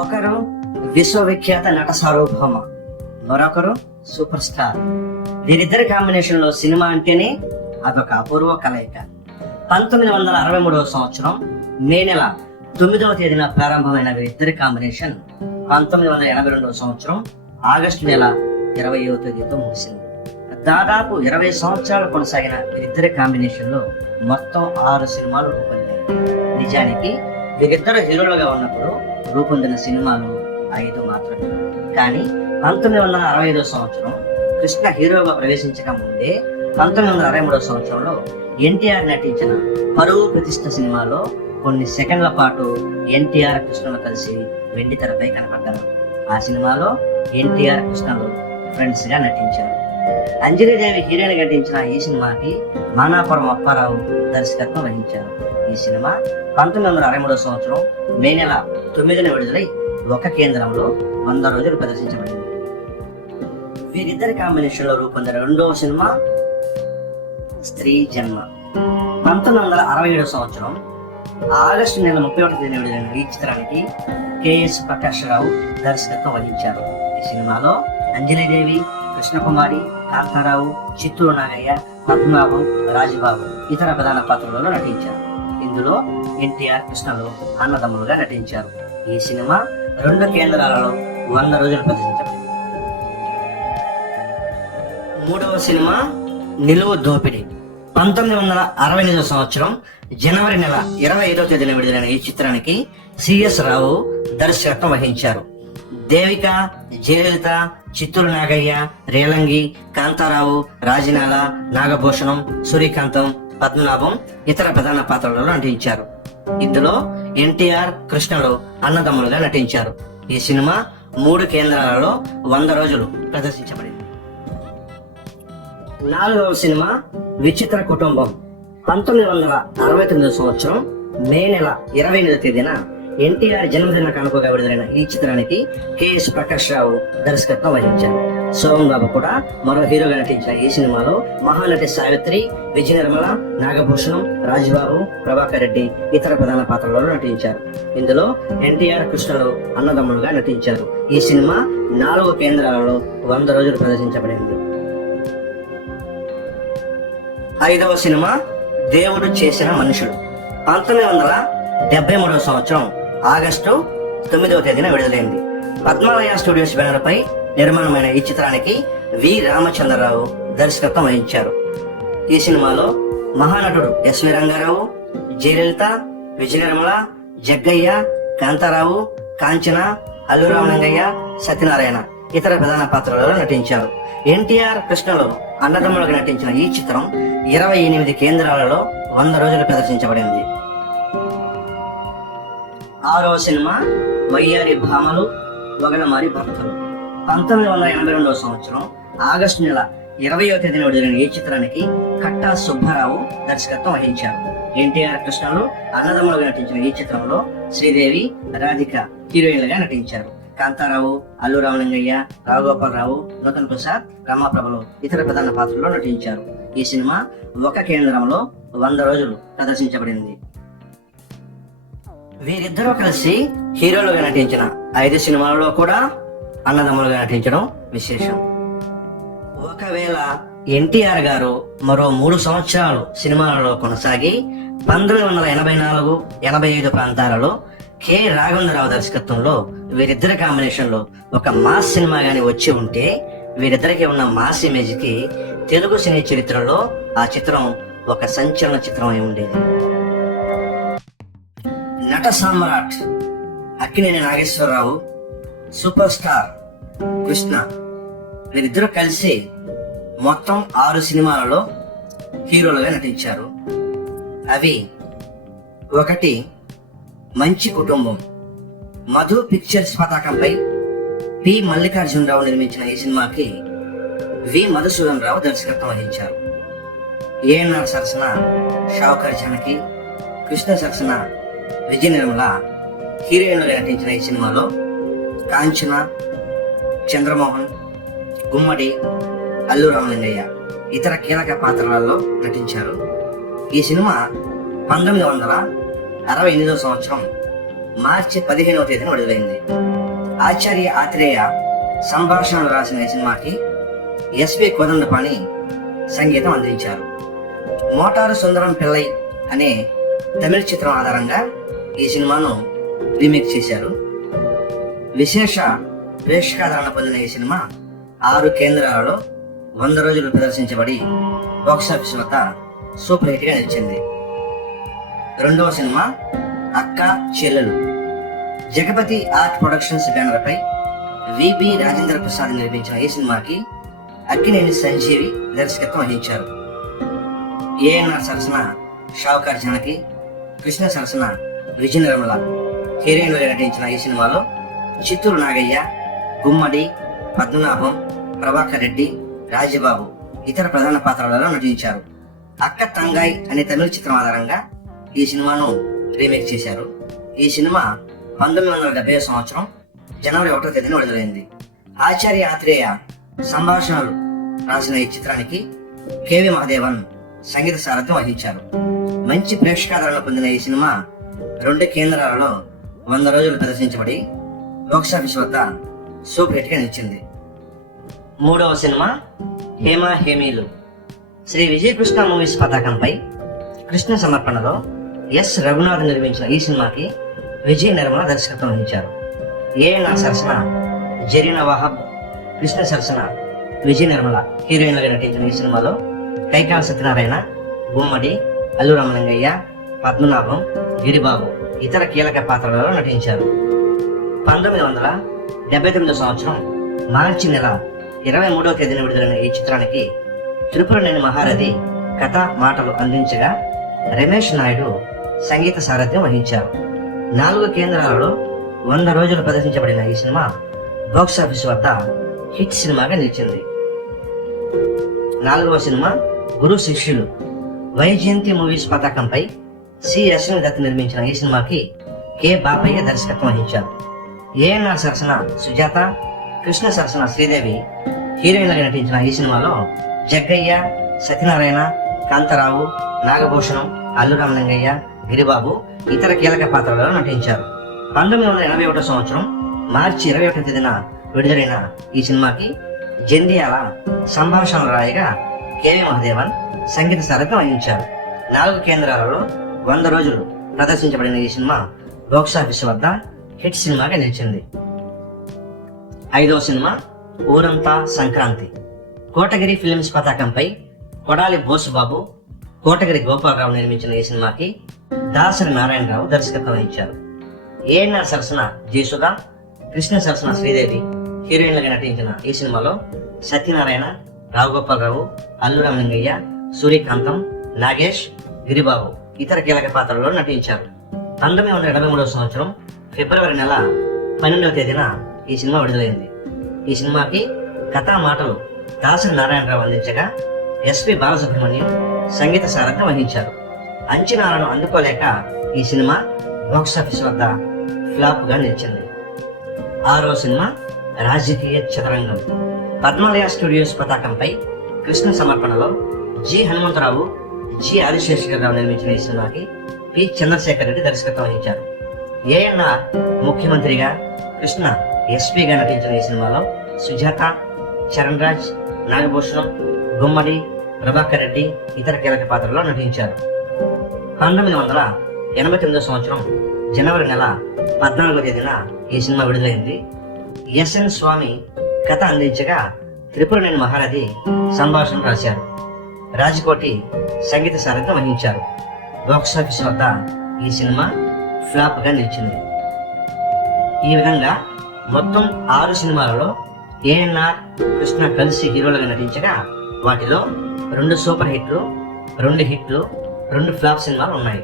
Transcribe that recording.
ఒకరు విశ్వవిఖ్యాత నట సార్వభౌమ, మరొకరు సూపర్ స్టార్. వీరిద్దరి కాంబినేషన్ లో సినిమా అంటేనే అదొక అపూర్వ కలయిక. 1963 సంవత్సరం మే నెల 9వ తేదీన ప్రారంభమైన వీరిద్దరి కాంబినేషన్ 1982 సంవత్సరం ఆగస్టు నెల 20వ తేదీతో ముగిసింది. దాదాపు 20 సంవత్సరాలు కొనసాగిన వీరిద్దరి కాంబినేషన్ లో మొత్తం 6 సినిమాలు రూపొందాయి. నిజానికి వీరిద్దరు హీరోలుగా ఉన్నప్పుడు రూపొందిన సినిమాలు 5 మాత్రమే. కానీ 1965 సంవత్సరం కృష్ణ హీరోగా ప్రవేశించక ముందే 1963 సంవత్సరంలో ఎన్టీఆర్ నటించిన పరువు ప్రతిష్ఠ సినిమాలో కొన్ని సెకండ్ల పాటు ఎన్టీఆర్ కృష్ణను కలిసి వెండి తెరపై కనపడ్డారు. ఆ సినిమాలో ఎన్టీఆర్ కృష్ణలు ఫ్రెండ్స్ గా నటించారు. అంజలిదేవి హీరోయిన్ నటించిన ఈ సినిమాకి మానాపురం అప్పారావు దర్శకత్వం వహించారు. ఈ సినిమా 1963 సంవత్సరం మే నెల 9న విడుదలై ఒక కేంద్రంలో 100 రోజులు ప్రదర్శించబడింది. వీరిద్దరి కాంబినేషన్ లో రూపొందిన రెండవ సినిమా స్త్రీ జన్మ. 1967 సంవత్సరం ఆగస్టు నెల 31న విడుదలైన ఈ చిత్రానికి కెఎస్ ప్రకాష్ రావు దర్శకత్వం వహించారు. ఈ సినిమాలో అంజలిదేవి, కృష్ణకుమారి, కాంతారావు, చిత్తూరు నాగయ్య, పద్మనాభం, రాజుబాబు ఇతర ప్రధాన పాత్రలలో నటించారు. ఇందులో ఎన్టీఆర్ కృష్ణలు అన్నదమ్ములుగా నటించారు. ఈ సినిమా 2 కేంద్రాలలో 100 రోజులు ప్రదర్శించబడింది. మూడవ సినిమా నిలువు దోపిడి. 1968 సంవత్సరం జనవరి నెల 25వ తేదీన విడుదలైన ఈ చిత్రానికి సిఎస్ రావు దర్శకత్వం వహించారు. దేవిక, జయలలిత, చిత్తూరు నాగయ్య, రేలంగి, కాంతారావు, రాజనాల, నాగభూషణం, సూర్యకాంతం, పద్మనాభం ఇతర ప్రధాన పాత్రలలో నటించారు. ఇందులో ఎన్టీఆర్ కృష్ణలు అన్నదమ్ములుగా నటించారు. ఈ సినిమా 3 కేంద్రాలలో 100 రోజులు ప్రదర్శించబడింది. 4వ సినిమా విచిత్ర కుటుంబం. 1969 సంవత్సరం మే నెల 28వ తేదీన ఎన్టీఆర్ జన్మదిన కానుకగా విడుదలైన ఈ చిత్రానికి కెఎస్ ప్రకాష్ రావు దర్శకత్వం వహించారు. సోమన్ బాబు కూడా మరో హీరోగా నటించిన ఈ సినిమాలో మహానటి సావిత్రి, విజయ నిర్మల, నాగభూషణం, రాజుబాబు, ప్రభాకర్ రెడ్డి ఇతర ప్రధాన పాత్రలలో నటించారు. ఇందులో ఎన్టీఆర్ కృష్ణలు అన్నదమ్ములుగా నటించారు. ఈ సినిమా 4 కేంద్రాలలో 100 రోజులు ప్రదర్శించబడింది. 5వ సినిమా దేవుడు చేసిన మనుషులు. 1973 సంవత్సరం ఆగస్టు 9వ తేదీన విడుదలైంది. పద్మాలయ స్టూడియోస్ బ్యానర్ పై నిర్మాణమైన ఈ చిత్రానికి వి రామచంద్రరావు దర్శకత్వం వహించారు. ఈ సినిమాలో మహానటుడు ఎస్వి రంగారావు, జయలలిత, విజయ నిర్మల, జగ్గయ్య, కాంతారావు, కాంచన, అల్లురామలింగయ్య, సత్యనారాయణ ఇతర ప్రధాన పాత్రలలో నటించారు. ఎన్టీఆర్ కృష్ణలు అన్నదమ్ములుగా నటించిన ఈ చిత్రం 28 కేంద్రాలలో 100 రోజులు ప్రదర్శించబడింది. 6వ సినిమా వయ్యారి భామలు, వగలమారి భక్తులు. 1982 సంవత్సరం ఆగస్టు నెల 20వ తేదీన విడుదలైన ఈ చిత్రానికి కట్టా సుబ్బారావు దర్శకత్వం వహించారు. ఎన్టీఆర్ కృష్ణలు అన్నదమ్ములుగా నటించిన ఈ చిత్రంలో శ్రీదేవి, రాధిక హీరోయిన్లుగా నటించారు. కాంతారావు, అల్లు రామలింగయ్య, రావుగోపాలరావు, నూతన్ ప్రసాద్, రమాప్రభలు ఇతర ప్రధాన పాత్రల్లో నటించారు. ఈ సినిమా ఒక కేంద్రంలో 100 రోజులు ప్రదర్శించబడింది. వీరిద్దరూ కలిసి హీరోలుగా నటించిన 5 సినిమాలలో కూడా అన్నదమ్ములుగా నటించడం విశేషం. ఒకవేళ ఎన్టీఆర్ గారు మరో 3 సంవత్సరాలు సినిమాలలో కొనసాగి 1984, 85 ప్రాంతాలలో కె రాఘవేంద్రరావు దర్శకత్వంలో వీరిద్దరి కాంబినేషన్ లో ఒక మాస్ సినిమా గాని వచ్చి ఉంటే వీరిద్దరికి ఉన్న మాస్ ఇమేజ్ కి తెలుగు సినీ చరిత్రలో ఆ చిత్రం ఒక సంచలన చిత్రం అయి ఉండేది. నట సామ్రాట్ అక్కినేని నాగేశ్వరరావు, సూపర్ స్టార్ కృష్ణ వీరిద్దరూ కలిసి మొత్తం 6 సినిమాలలో హీరోలుగా నటించారు. అవి 1 మంచి కుటుంబం. మధు పిక్చర్స్ పతాకంపై పి మల్లికార్జునరావు నిర్మించిన ఈ సినిమాకి వి మధుసూదన్ రావు దర్శకత్వం వహించారు. ఏఎన్ఆర్ సరసన షావుకర్ జానకి, కృష్ణ సరసన విజయ నిర్మల హీరోయిన్లుగా నటించిన ఈ సినిమాలో కాంచన, చంద్రమోహన్, గుమ్మడి, అల్లు రామలింగయ్య ఇతర కీలక పాత్రలలో నటించారు. ఈ సినిమా 1968 సంవత్సరం మార్చి 15వ తేదీన విడుదలైంది. ఆచార్య ఆత్రేయ సంభాషణలు రాసిన ఈ సినిమాకి ఎస్పి కోదండపాణి సంగీతం అందించారు. మోటారు సుందరం పిల్లై అనే తమిళ చిత్రం ఆధారంగా ఈ సినిమాను రీమేక్ చేశారు. విశేష ప్రేక్షకాదరణ పొందిన ఈ సినిమా 6 కేంద్రాలలో 100 రోజులు ప్రదర్శించబడి బాక్సాఫీస్ వద్ద సూపర్ హిట్ గా నిలిచింది. రెండవ సినిమా అక్క చెల్లెలు. జగపతి ఆర్ట్ ప్రొడక్షన్స్ బ్యానర్ పై విబి రాజేంద్ర ప్రసాద్ నిర్మించిన ఈ సినిమాకి అక్కినేని సంజీవి దర్శకత్వం వహించారు. ఏఎన్ఆర్ సరసన షావుకార్ జానకి, కృష్ణ సరసన విజయ నిర్మల హీరోయిన్లుగా నటించిన ఈ సినిమాలో చిత్తూరు నాగయ్య, గుమ్మడి, పద్మనాభం, ప్రభాకర్ రెడ్డి, రాజబాబు ఇతర ప్రధాన పాత్రలలో నటించారు. అక్క తంగాయ్ అనే తమిళ చిత్రం ఆధారంగా ఈ సినిమాను రీమేక్ చేశారు. ఈ సినిమా 1970 సంవత్సరం జనవరి 1వ తేదీన విడుదలైంది. ఆచార్య ఆత్రేయ సంభాషణలు రాసిన ఈ చిత్రానికి కెవి మహదేవన్ సంగీత సారథ్యం వహించారు. మంచి ప్రేక్షకాదరణ పొందిన ఈ సినిమా 2 కేంద్రాలలో 100 రోజులు ప్రదర్శించబడి బాక్సాఫీస్ వద్ద సూపర్ హిట్ గా నిలిచింది. మూడవ సినిమా హేమా హేమీలు. శ్రీ విజయకృష్ణ మూవీస్ పతాకంపై కృష్ణ సమర్పణలో ఎస్ రఘునాథ్ నిర్మించిన ఈ సినిమాకి విజయ నిర్మల దర్శకత్వం వహించారు. ఏఎన్ఆర్ సరసన జరీనా వాహబ్, కృష్ణ సరసన విజయ నిర్మల హీరోయిన్లుగా నటించిన ఈ సినిమాలో కైకాల సత్యనారాయణ, గుమ్మడి, అల్లు రామలింగయ్య, పద్మనాభం, గిరిబాబు ఇతర కీలక పాత్రలలో నటించారు. 1979 సంవత్సరం మార్చి నెల 23వ తేదీన విడుదలైన ఈ చిత్రానికి త్రిపురనేని మహారథి కథ మాటలు అందించగా రమేష్ నాయుడు సంగీత సారథ్యం వహించారు. 4 కేంద్రాలలో 100 రోజులు ప్రదర్శించబడిన ఈ సినిమా బాక్సాఫీస్ వద్ద హిట్ సినిమాగా నిలిచింది. 4వ సినిమా గురు శిష్యులు. వైజయంతి మూవీస్ పతాకంపై సి అశ్విని దత్ నిర్మించిన ఈ సినిమాకి కె బాపయ్య దర్శకత్వం వహించారు. ఏఎన్ఆర్ సరసన సుజాత, కృష్ణ సరసన శ్రీదేవి హీరోయిన్లుగా నటించిన ఈ సినిమాలో జగ్గయ్య, సత్యనారాయణ, కాంతారావు, నాగభూషణం, అల్లు రామలింగయ్య, గిరిబాబు ఇతర కీలక పాత్రలలో నటించారు. 1981 సంవత్సరం మార్చి 21వ తేదీన విడుదలైన ఈ సినిమాకి జంధ్యాల సంభాషణలు రాయగా కెవి మహదేవన్ సంగీత సారథ్యం వహించారు. 4 కేంద్రాలలో 100 రోజులు ప్రదర్శించబడిన ఈ సినిమా బాక్సాఫీస్ వద్ద హిట్ సినిమాగా నిలిచింది. 5వ సినిమా ఊరంతా సంక్రాంతి. కోటగిరి ఫిల్మ్స్ పతాకంపై కొడాలి బోసుబాబు, కోటగిరి గోపాలరావు నిర్మించిన ఈ సినిమాకి దాసరి నారాయణరావు దర్శకత్వం వహించారు. ఏఎన్ఆర్ సరసన జయసుధ, కృష్ణ సరసన శ్రీదేవి హీరోయిన్లుగా నటించిన ఈ సినిమాలో సత్యనారాయణ, రావుగోపాలరావు, అల్లు రామలింగయ్య, సూర్యకాంతం, నాగేష్, గిరిబాబు ఇతర కీలక పాత్రలలో నటించారు. 1973 సంవత్సరం ఫిబ్రవరి నెల 12వ తేదీన ఈ సినిమా విడుదలైంది. ఈ సినిమాకి కథా మాటలు దాసరి నారాయణరావు అందించగా ఎస్పి బాలసుబ్రహ్మణ్యం సంగీత సారథ్యం వహించారు. అంచనాలను అందుకోలేక ఈ సినిమా బాక్సాఫీస్ వద్ద ఫ్లాప్ గా నిలిచింది. 6వ సినిమా రాజకీయ చదరంగం. పద్మాలయ స్టూడియోస్ పతాకంపై కృష్ణ సమర్పణలో జి హనుమంతరావు, జి ఆదిశేషరావు నిర్మించిన ఈ సినిమాకి పి చంద్రశేఖర్ రెడ్డి దర్శకత్వం వహించారు. ఏఎన్ఆర్ ముఖ్యమంత్రిగా, కృష్ణ ఎస్పీగా నటించిన ఈ సినిమాలో సుజాత, చరణ్ రాజ్, నాగభూషణం, గుమ్మడి, ప్రభాకర్ రెడ్డి ఇతర కీలక పాత్రలో నటించారు. 1989 సంవత్సరం జనవరి నెల 14వ తేదీన ఈ సినిమా విడుదలైంది. ఎస్ఎన్ స్వామి కథ అందించగా త్రిపురనేని మహారథి సంభాషణ రాశారు. రాజకోటి సంగీత సారథ్యం వహించారు. బాక్సాఫీస్ వద్ద ఈ సినిమా ఫ్లాప్ గా నిలిచింది. ఈ విధంగా మొత్తం 6 సినిమాలలో ఏఎన్ఆర్, కృష్ణ కలిసి హీరోలుగా నటించగా వాటిలో 2 సూపర్ హిట్లు, 2 హిట్లు, 2 ఫ్లాప్ సినిమాలు ఉన్నాయి.